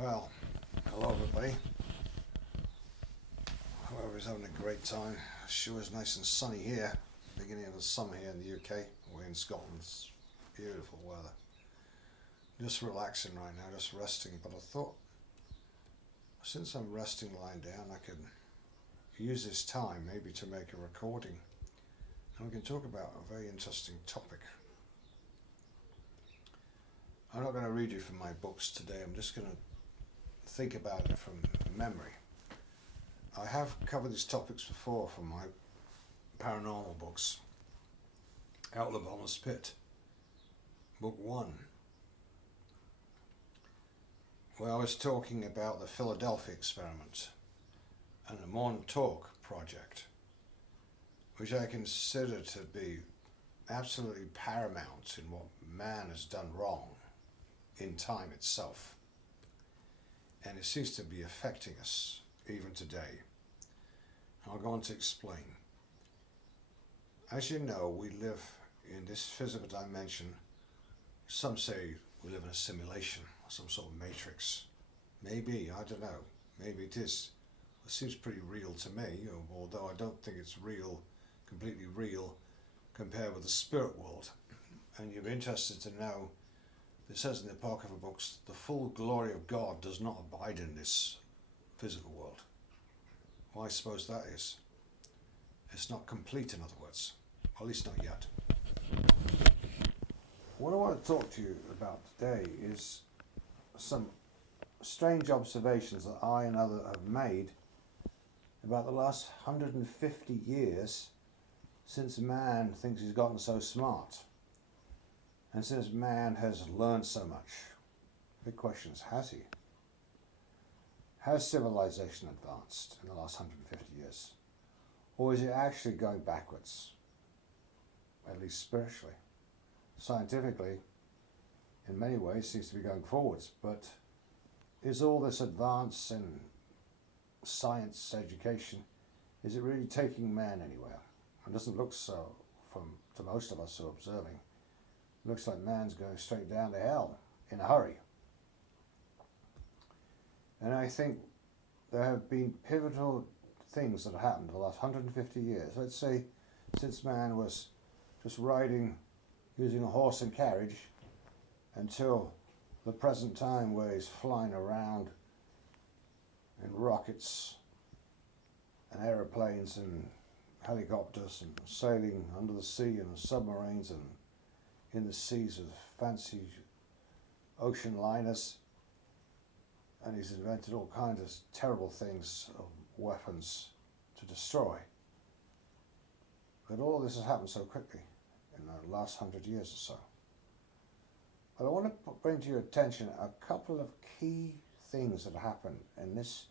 Well, hello everybody. Hope everybody's having a great time. Sure is nice and sunny here. Beginning of the summer here in the UK. We're in Scotland. It's beautiful weather. Just relaxing right now, just resting. But I thought, since I'm resting lying down, I could use this time maybe to make a recording. And we can talk about a very interesting topic. I'm not going to read you from my books today. I'm just going to think about it from memory. I have covered these topics before from my paranormal books. Out of the Bottomless Pit, Book 1, where I was talking about the Philadelphia experiment and the Montauk project, which I consider to be absolutely paramount in what man has done wrong in time itself. And it seems to be affecting us even today. I'll go on to explain. As you know, we live in this physical dimension. Some say we live in a simulation, some sort of matrix. Maybe, I don't know. Maybe it is. It seems pretty real to me, although I don't think it's real, completely real, compared with the spirit world. And you're interested to know, it says in the Apocryphal books, the full glory of God does not abide in this physical world. Well, I suppose that is. It's not complete, in other words. Or at least not yet. What I want to talk to you about today is some strange observations that I and others have made about the last 150 years since man thinks he's gotten so smart. And since man has learned so much. Big question is, has he? Has civilization advanced in the last 150 years? Or is it actually going backwards? At least spiritually. Scientifically, in many ways, seems to be going forwards. But is all this advance in science education, is it really taking man anywhere? It doesn't look so to most of us who are observing. Looks like man's going straight down to hell in a hurry. And I think there have been pivotal things that have happened in the last 150 years. Let's say since man was just riding, using a horse and carriage, until the present time where he's flying around in rockets and aeroplanes and helicopters and sailing under the sea and submarines and in the seas with fancy ocean liners, and he's invented all kinds of terrible things, of weapons to destroy. But all this has happened so quickly in the last 100 years or so. But I want to bring to your attention a couple of key things that happened in this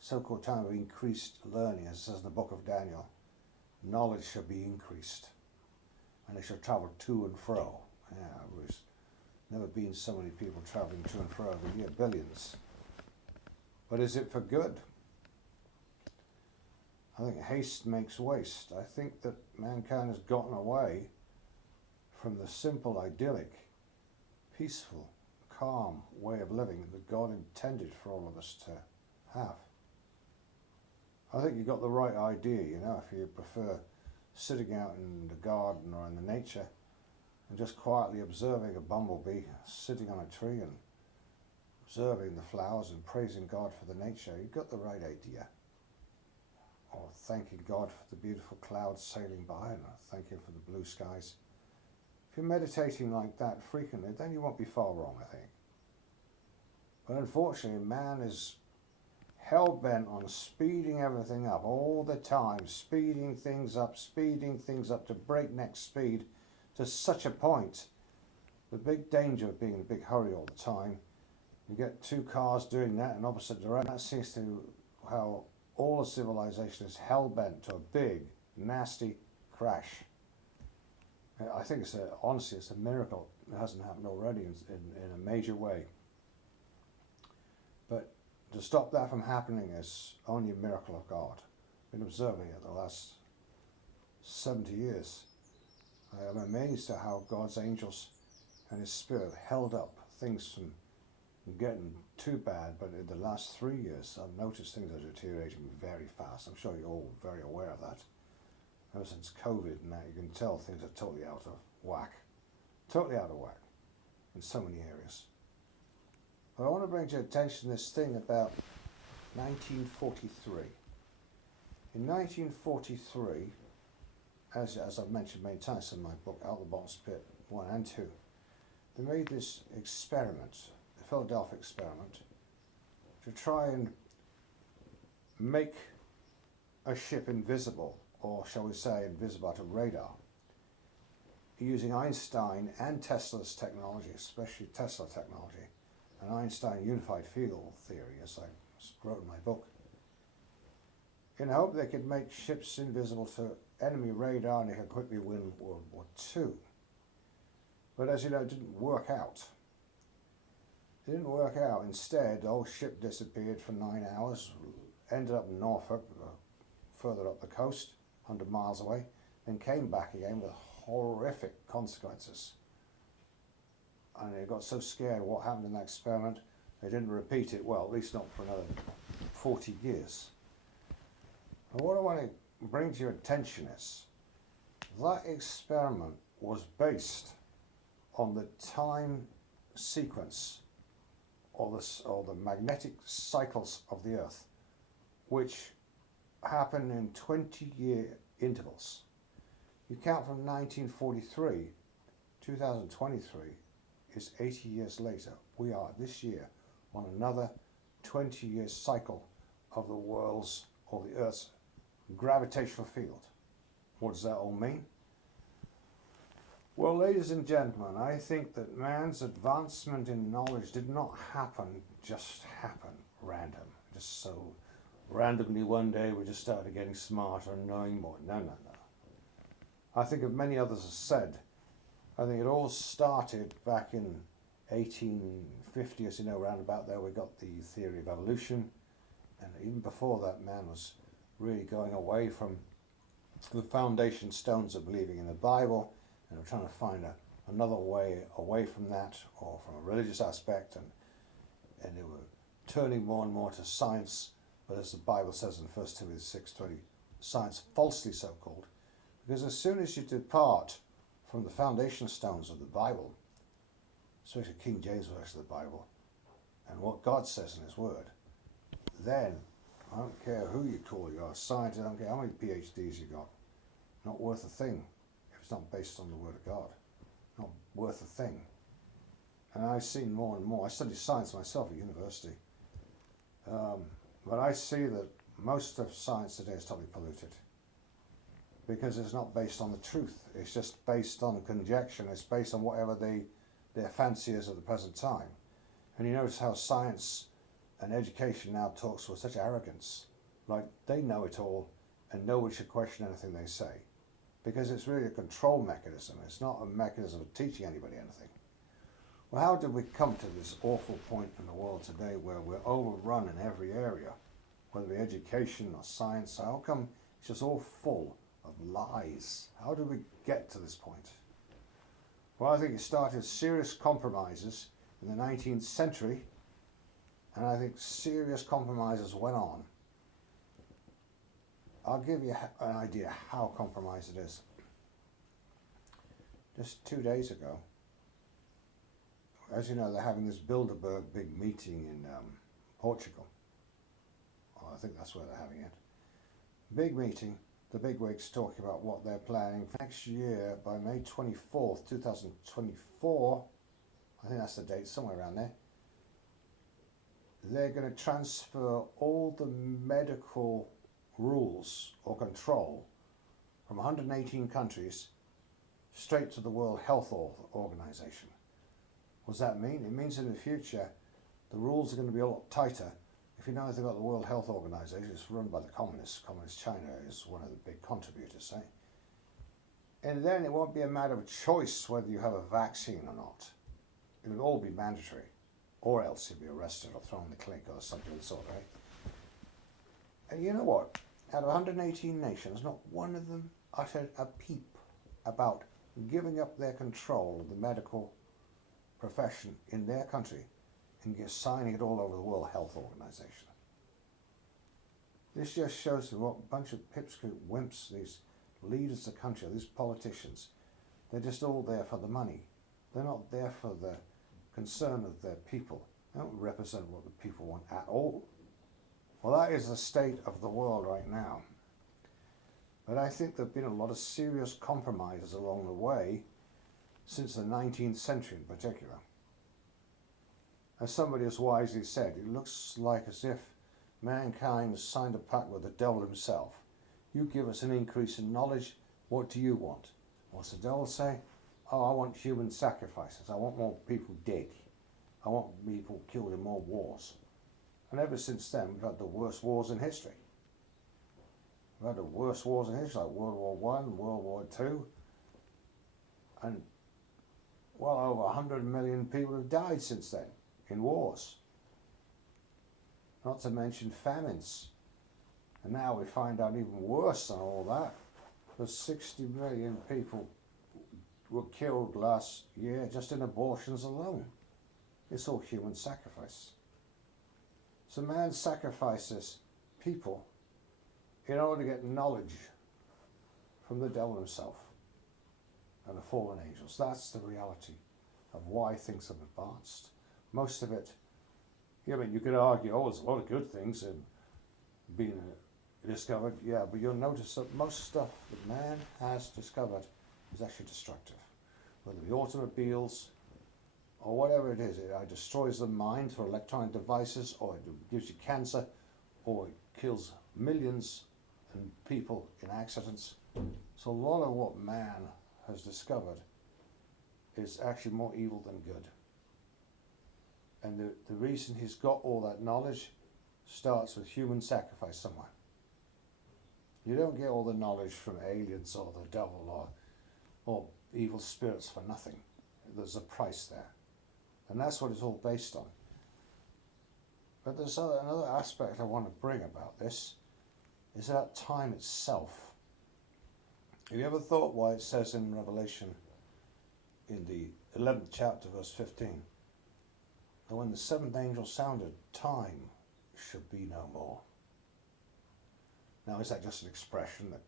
so-called time of increased learning. As it says in the book of Daniel, knowledge shall be increased, and they shall travel to and fro. Yeah, there's never been so many people traveling to and fro every year, billions. But is it for good? I think haste makes waste. I think that mankind has gotten away from the simple, idyllic, peaceful, calm way of living that God intended for all of us to have. I think you got the right idea, if you prefer sitting out in the garden or in the nature and just quietly observing a bumblebee sitting on a tree and observing the flowers and praising God for the nature, you've got the right idea. Or thanking God for the beautiful clouds sailing by and thanking for the blue skies. If you're meditating like that frequently, then you won't be far wrong, I think. But unfortunately, man is hell-bent on speeding everything up all the time, speeding things up to breakneck speed to such a point. The big danger of being in a big hurry all the time, you get two cars doing that in opposite directions. That seems to how all of civilization is hell-bent to a big, nasty crash. I think honestly, it's a miracle it hasn't happened already in a major way. But to stop that from happening is only a miracle of God. I've been observing it the last 70 years. I am amazed at how God's angels and his spirit held up things from getting too bad, but in the last 3 years, I've noticed things are deteriorating very fast. I'm sure you're all very aware of that. Ever since COVID and that, you can tell things are totally out of whack. Totally out of whack in so many areas. But I want to bring to your attention this thing about 1943. In 1943, as I've mentioned many times in my book, Out of the Bottomless Pit 1 and 2, they made this experiment, the Philadelphia experiment, to try and make a ship invisible, or shall we say invisible to radar, using Einstein and Tesla's technology, especially Tesla technology, and Einstein unified field theory, as I wrote in my book, in hope they could make ships invisible to enemy radar and they could quickly win World War II. But as you know, it didn't work out. It didn't work out. Instead, the whole ship disappeared for 9 hours, ended up in Norfolk, further up the coast, 100 miles away, then came back again with horrific consequences. And they got so scared of what happened in that experiment, they didn't repeat it, well, at least not for another 40 years. And what I want to bring to your attention is that experiment was based on the time sequence or the magnetic cycles of the Earth, which happen in 20-year intervals. You count from 1943, 2023 is 80 years later. We are this year on another 20-year cycle of the world's or the Earth's gravitational field. What does that all mean? Well, ladies and gentlemen, I think that man's advancement in knowledge did not just happen random. Just so randomly one day we just started getting smarter and knowing more. No, no, no. I think as many others have said, I think it all started back in 1850, as you know, round about there we got the theory of evolution. And even before that, man was really going away from the foundation stones of believing in the Bible, and we're trying to find another way away from that, or from a religious aspect, and they were turning more and more to science, but as the Bible says in 1 Timothy 6:20, science falsely so called, because as soon as you depart from the foundation stones of the Bible, especially King James version of the Bible, and what God says in His Word, then I don't care who you call you, a scientist, I don't care how many PhDs you got, not worth a thing if it's not based on the Word of God. Not worth a thing. And I've seen more and more. I studied science myself at university. But I see that most of science today is totally polluted, because it's not based on the truth. It's just based on conjecture. It's based on whatever their fancy is at the present time. And you notice how science and education now talks with such arrogance, like they know it all and nobody should question anything they say, because it's really a control mechanism. It's not a mechanism of teaching anybody anything. Well, how did we come to this awful point in the world today where we're overrun in every area, whether it be education or science? How come it's just all full of lies? How did we get to this point? Well, I think it started serious compromises in the 19th century, and I think serious compromises went on. I'll give you an idea how compromised it is. Just 2 days ago, as you know, they're having this Bilderberg big meeting in Portugal. Oh, I think that's where they're having it. Big meeting, the bigwigs talking about what they're planning for next year by May 24th, 2024. I think that's the date, somewhere around there. They're going to transfer all the medical rules or control from 118 countries straight to the World Health Organization. What does that mean? It means in the future the rules are going to be a lot tighter. If you know anything about the World Health Organization, it's run by the communists. Communist China is one of the big contributors, eh? And then it won't be a matter of choice whether you have a vaccine or not. It'll all be mandatory, or else you'll be arrested or thrown in the clink or something of the sort, right? And you know what? Out of 118 nations, not one of them uttered a peep about giving up their control of the medical profession in their country and you're signing it all over the World Health Organization. This just shows you what a bunch of pipsqueak wimps, these leaders of the country, these politicians, they're just all there for the money. They're not there for the concern of their people. They don't represent what the people want at all. Well, that is the state of the world right now. But I think there have been a lot of serious compromises along the way since the 19th century in particular. As somebody has wisely said, it looks like as if mankind has signed a pact with the devil himself. You give us an increase in knowledge, what do you want? What's the devil say? Oh, I want human sacrifices. I want more people dead. I want people killed in more wars. And ever since then, we've had the worst wars in history. We've had the worst wars in history, like World War I, World War II, and well over 100 million people have died since then in wars. Not to mention famines. And now we find out even worse than all that. There's 60 million people were killed last year just in abortions alone. It's all human sacrifice. So man sacrifices people in order to get knowledge from the devil himself and the fallen angels. That's the reality of why things have advanced. Most of it, I mean, you could argue, oh, there's a lot of good things in being discovered. Yeah, but you'll notice that most stuff that man has discovered is actually destructive. Whether it be automobiles or whatever it is, it either destroys the mind through electronic devices, or it gives you cancer, or it kills millions and people in accidents. So a lot of what man has discovered is actually more evil than good. And the reason he's got all that knowledge starts with human sacrifice somewhere. You don't get all the knowledge from aliens or the devil or evil spirits for nothing. There's a price there. And that's what it's all based on. But there's another aspect I want to bring about this, is that time itself. Have you ever thought why it says in Revelation, in the 11th chapter, verse 15, that when the seventh angel sounded, time should be no more? Now, is that just an expression that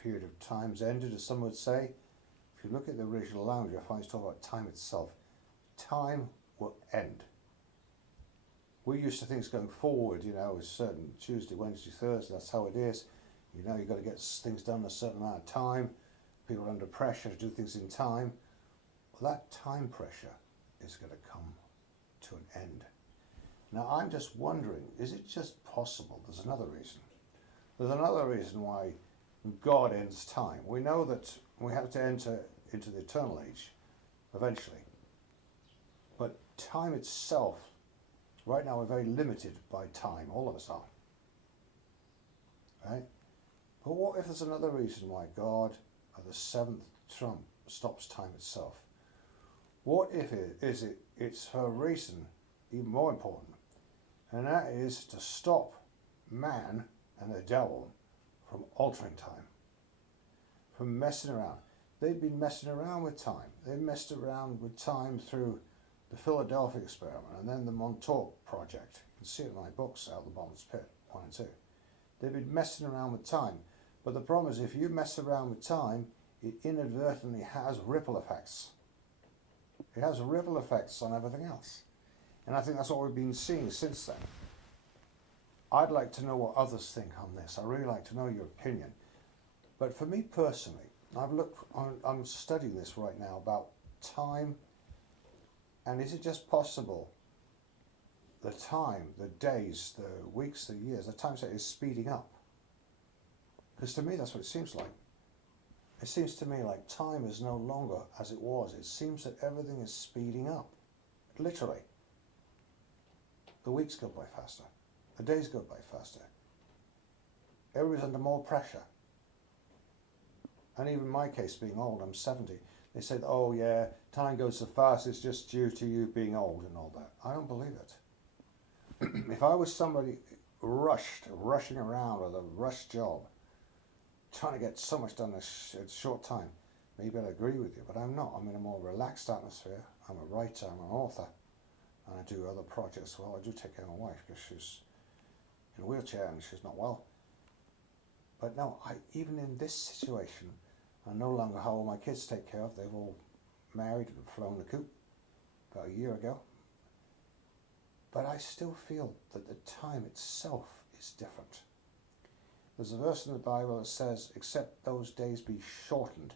period of time's ended, as some would say? If you look at the original language, you'll find it's talking about time itself. Time will end. We're used to things going forward, you know, a certain Tuesday, Wednesday, Thursday, that's how it is. You know, you've got to get things done in a certain amount of time. People are under pressure to do things in time. Well, that time pressure is going to come to an end. Now, I'm just wondering, is it just possible? There's another reason. There's another reason why God ends time. We know that we have to enter into the eternal age eventually. But time itself, right now we're very limited by time, all of us are. Right? But what if there's another reason why God, at the seventh trump, stops time itself? What if it's for a reason even more important, and that is to stop man and the devil from altering time, from messing around. They've been messing around with time. They messed around with time through the Philadelphia experiment and then the Montauk project. You can see it in my books, Out of the Bottomless Pit 1 and 2. They've been messing around with time. But the problem is, if you mess around with time, it inadvertently has ripple effects. It has ripple effects on everything else. And I think that's what we've been seeing since then. I'd like to know what others think on this. I really like to know your opinion. But for me personally, I'm studying this right now about time, and is it just possible the time, the days, the weeks, the years, the time is speeding up? Because to me that's what it seems like. It seems to me like time is no longer as it was. It seems that everything is speeding up, literally. The weeks go by faster. The days go by faster. Everybody's under more pressure. And even in my case, being old, I'm 70, they say, oh yeah, time goes so fast, it's just due to you being old and all that. I don't believe it. If I was somebody rushing around with a rush job, trying to get so much done in a short time, maybe I'd agree with you, but I'm not. I'm in a more relaxed atmosphere. I'm a writer, I'm an author. and I do other projects. Well, I do take care of my wife because she's in a wheelchair and she's not well. But no, even in this situation, I no longer have all my kids to take care of. They've all married and flown the coop about a year ago. But I still feel that the time itself is different. There's a verse in the Bible that says, except those days be shortened,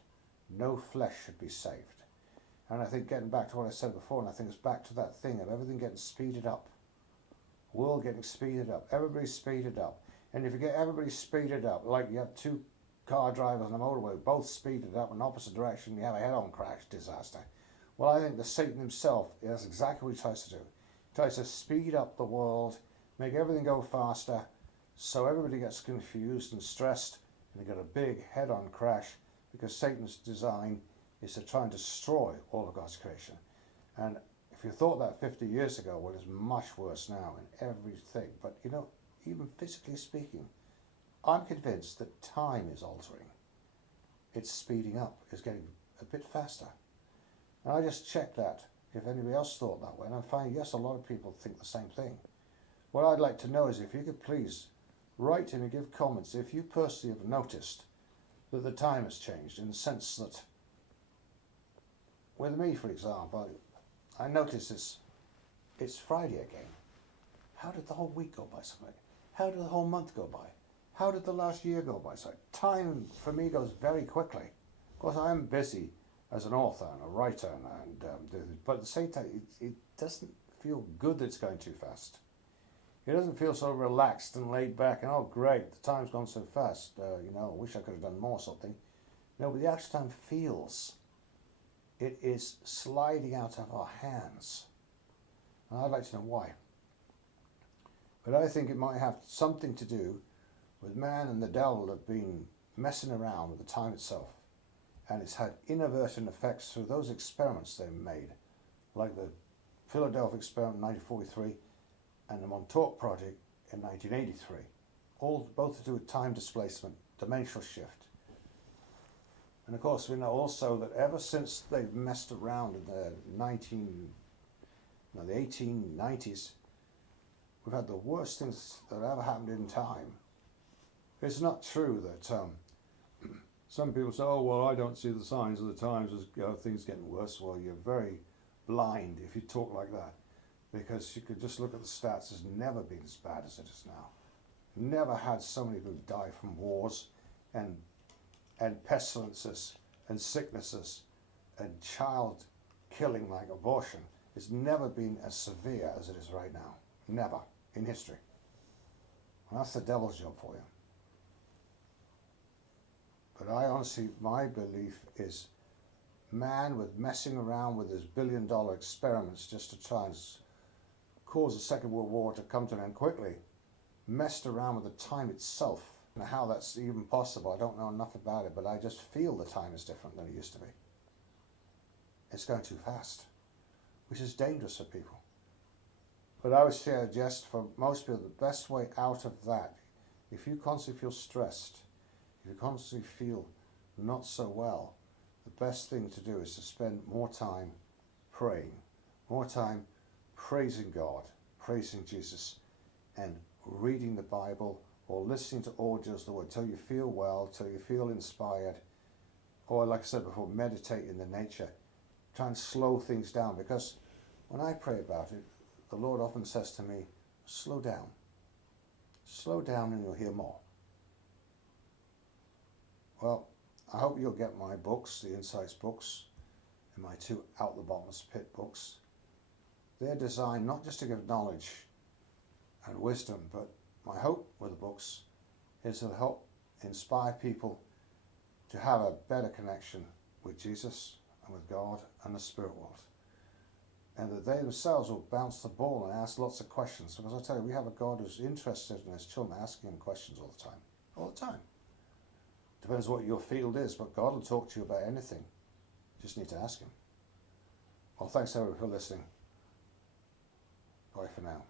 no flesh should be saved. And I think, getting back to what I said before, and I think it's back to that thing of everything getting speeded up. World getting speeded up. Everybody's speeded up. And if you get everybody speeded up, like you have two car drivers on the motorway, both speeded up in opposite direction, you have a head-on crash disaster. Well, I think that Satan himself, that's exactly what he tries to do. He tries to speed up the world, make everything go faster, so everybody gets confused and stressed, and you get a big head-on crash, because Satan's design is to try and destroy all of God's creation. And if you thought that 50 years ago, well, it's much worse now in everything. But you know, even physically speaking, I'm convinced that time is altering. It's speeding up, it's getting a bit faster. And I just checked that, if anybody else thought that way, and I'm finding, yes, a lot of people think the same thing. What I'd like to know is if you could please write in and give comments if you personally have noticed that the time has changed, in the sense that, with me, for example, I notice it's Friday again. How did the whole week go by so quick? How did the whole month go by? How did the last year go by? So time for me goes very quickly. Of course, I am busy as an author and a writer, but at the same time, it doesn't feel good that it's going too fast. It doesn't feel so relaxed and laid back and, oh great, the time's gone so fast, you know, I wish I could have done more something. No, but the actual time feels, it is sliding out of our hands. And I'd like to know why. But I think it might have something to do with man and the devil have been messing around with the time itself. And it's had inadvertent effects through those experiments they made, like the Philadelphia experiment in 1943 and the Montauk project in 1983. Both to do with time displacement, dimensional shift. And of course we know also that ever since they've messed around in the 1890s, we've had the worst things that ever happened in time. It's not true that some people say, oh, well, I don't see the signs of the times as things getting worse. Well, you're very blind if you talk like that, because you could just look at the stats. It's never been as bad as it is now. Never had so many people die from wars and pestilences and sicknesses and child killing like abortion. It's never been as severe as it is right now. Never in history. And that's the devil's job for you. But I honestly, my belief is man with messing around with his billion-dollar experiments just to try and cause the Second World War to come to an end quickly, messed around with the time itself. And how that's even possible, I don't know enough about it, but I just feel the time is different than it used to be. It's going too fast, which is dangerous for people. But I would suggest for most people, the best way out of that, if you constantly feel stressed, if you constantly feel not so well, the best thing to do is to spend more time praying, more time praising God, praising Jesus, and reading the Bible, or listening to audios of the Word till you feel well, till you feel inspired, or like I said before, meditate in the nature. Try and slow things down, because when I pray about it, the Lord often says to me, slow down. Slow down and you'll hear more. Well, I hope you'll get my books, the Insights books, and my 2 Out the Bottomless Pit books. They're designed not just to give knowledge and wisdom, but my hope with the books is to help inspire people to have a better connection with Jesus and with God and the spirit world. And that they themselves will bounce the ball and ask lots of questions. Because I tell you, we have a God who's interested in his children, asking him questions all the time. All the time. Depends what your field is, but God will talk to you about anything. You just need to ask him. Well, thanks everyone for listening. Bye for now.